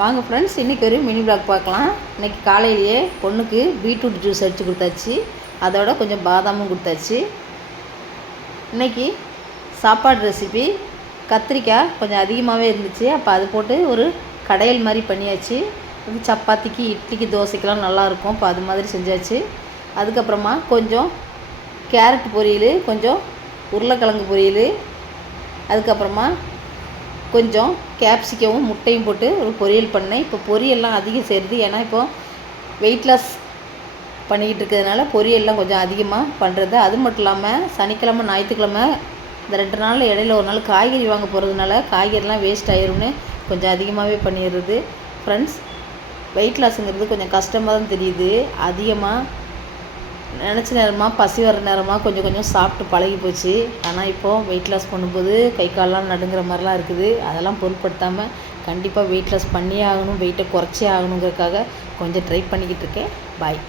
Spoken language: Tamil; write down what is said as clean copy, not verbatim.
வாங்க ஃப்ரெண்ட்ஸ், இன்றைக்கி ஒரு மினி பிளாக் பார்க்கலாம். இன்றைக்கி காலையிலேயே பொண்ணுக்கு பீட்ரூட் ஜூஸ் அடித்து கொடுத்தாச்சு, அதோட கொஞ்சம் பாதாமும் கொடுத்தாச்சு. இன்றைக்கி சாப்பாடு ரெசிபி கத்திரிக்காய் கொஞ்சம் அதிகமாகவே இருந்துச்சு, அப்போ அது போட்டு ஒரு கடையல் மாதிரி பண்ணியாச்சு. இது சப்பாத்திக்கு, இட்லிக்கு, தோசைக்கெலாம் நல்லாயிருக்கும். இப்போ அது மாதிரி செஞ்சாச்சு. அதுக்கப்புறமா கொஞ்சம் கேரட் பொரியல், கொஞ்சம் உருளைக்கிழங்கு பொரியல், அதுக்கப்புறமா கொஞ்சம் கேப்சிக்கவும் முட்டையும் போட்டு ஒரு பொரியல் பண்ணேன். இப்போ பொரியல்லாம் அதிகம் செய்கிறது, ஏன்னா இப்போது வெயிட் லாஸ் பண்ணிக்கிட்டு இருக்கிறதுனால பொரியல்லாம் கொஞ்சம் அதிகமாக பண்ணுறது. அது மட்டும் இல்லாமல் சனிக்கிழமை, ஞாயிற்றுக்கிழமை இந்த 2 நாளில் இடையில ஒரு நாள் காய்கறி வாங்க போகிறதுனால காய்கறிலாம் வேஸ்ட் ஆயிரும்னு கொஞ்சம் அதிகமாகவே பண்ணிடுறது. ஃப்ரெண்ட்ஸ், வெயிட் லாஸுங்கிறது கொஞ்சம் கஷ்டமாக தான் தெரியுது. அதிகமாக நினச்ச நேரமாக, பசி வர நேரமாக கொஞ்சம் சாப்பிட்டு பழகி போச்சு. ஆனால் இப்போது வெயிட் லாஸ் பண்ணும்போது கை காலெலாம் நடுங்கிற மாதிரிலாம் இருக்குது. அதெல்லாம் பொருட்படுத்தாமல் கண்டிப்பாக வெயிட் லாஸ் பண்ணியே ஆகணும், வெயிட்டை குறைச்சே ஆகணுங்கிறதுக்காக கொஞ்சம் ட்ரை பண்ணிக்கிட்டு இருக்கேன். பாய்.